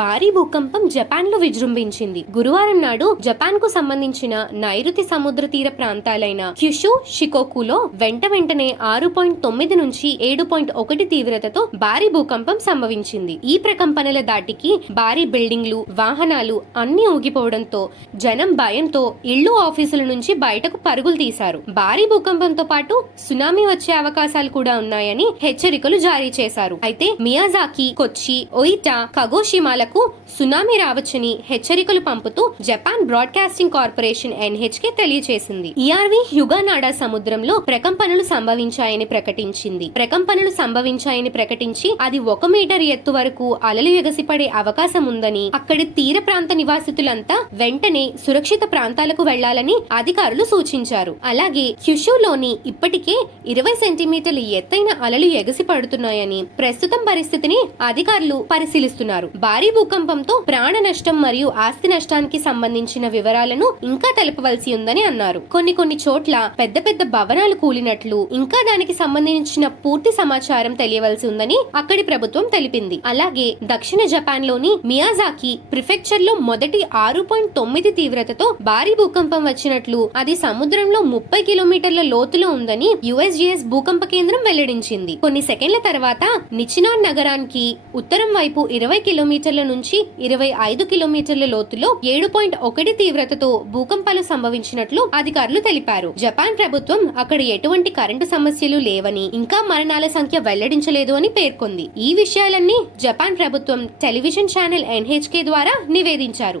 భారీ భూకంపం జపాన్లో విజృంభించింది. గురువారం నాడు జపాన్కు సంబంధించిన నైరుతి సముద్ర తీర ప్రాంతాలైన క్యుషు షికోకులో వెంట వెంటనే ఆరు పాయింట్ తొమ్మిది నుంచి ఏడు పాయింట్ ఒకటి తీవ్రతతో భారీ భూకంపం సంభవించింది. ఈ ప్రకంపనల దాటికి భారీ బిల్డింగ్లు వాహనాలు అన్ని ఊగిపోవడంతో జనం భయంతో ఇళ్ళు ఆఫీసుల నుంచి బయటకు పరుగులు తీశారు. భారీ భూకంపంతో పాటు సునామీ వచ్చే అవకాశాలు కూడా ఉన్నాయని హెచ్చరికలు జారీ చేశారు. అయితే మియాజాకి కొచ్చి ఒయిటా కగోషిమాలకు సునామీ రావచ్చని హెచ్చరికలు పంపుతూ జపాన్ బ్రాడ్కాస్టింగ్ కార్పొరేషన్ ఎన్హెచ్కే తెలియజేసింది. ఈఆర్వి యుగానాడా సముద్రంలో ప్రకంపనలు సంభవించాయని ప్రకటించింది. ప్రకంపనలు సంభవించాయని ప్రకటించి అది ఒక మీటర్ ఎత్తు వరకు అలలు ఎగసిపడే అవకాశం ఉందని అక్కడి తీర ప్రాంత నివాసితులంతా వెంటనే సురక్షిత ప్రాంతాలకు వెళ్ళాలని అధికారులు సూచించారు. అలాగే క్యుషులోని ఇప్పటికే ఇరవై సెంటీమీటర్ల ఎత్తైన అలలు ఎగసి పడుతున్నాయని ప్రస్తుతం పరిస్థితిని అధికారులు పరిశీలిస్తున్నారు. భారీ భూకంపంతో ప్రాణ నష్టం మరియు ఆస్తి నష్టానికి సంబంధించిన వివరాలను ఇంకా తెలపవలసి ఉందని అన్నారు. కొన్ని కొన్ని చోట్ల పెద్ద పెద్ద భవనాలు కూలినట్లు ఇంకా దానికి సంబంధించిన పూర్తి సమాచారం తెలియవలసి ఉందని అక్కడి ప్రభుత్వం తెలిపింది. అలాగే దక్షిణ జపాన్లోని మియాజాకి ప్రిఫెక్చర్లో మొదటి ఆరు పాయింట్ తొమ్మిది తీవ్రతతో భారీ భూకంపం వచ్చినట్లు అది సముద్రంలో ముప్పై కిలోమీటర్ల లోతులో ఉందని యుఎస్జిఎస్ భూకంప కేంద్రం వెల్లడించింది. కొన్ని సెకండ్ల తర్వాత నిచినాన్ నగరానికి ఉత్తరం వైపు ఇరవై కిలోమీటర్ల నుంచి ఇరవై ఐదు కిలోమీటర్ల లోతులో ఏడు పాయింట్ ఒకటి తీవ్రతతో భూకంపాలు సంభవించినట్లు అధికారులు తెలిపారు. జపాన్ ప్రభుత్వం అక్కడ ఎటువంటి కరెంటు సమస్యలు లేవని ఇంకా మరణాల సంఖ్య వెల్లడించలేదు అని పేర్కొంది. ఈ విషయాలన్నీ జపాన్ ప్రభుత్వం టెలివిజన్ ఛానల్ ఎన్హెచ్కే ద్వారా నివేదించారు.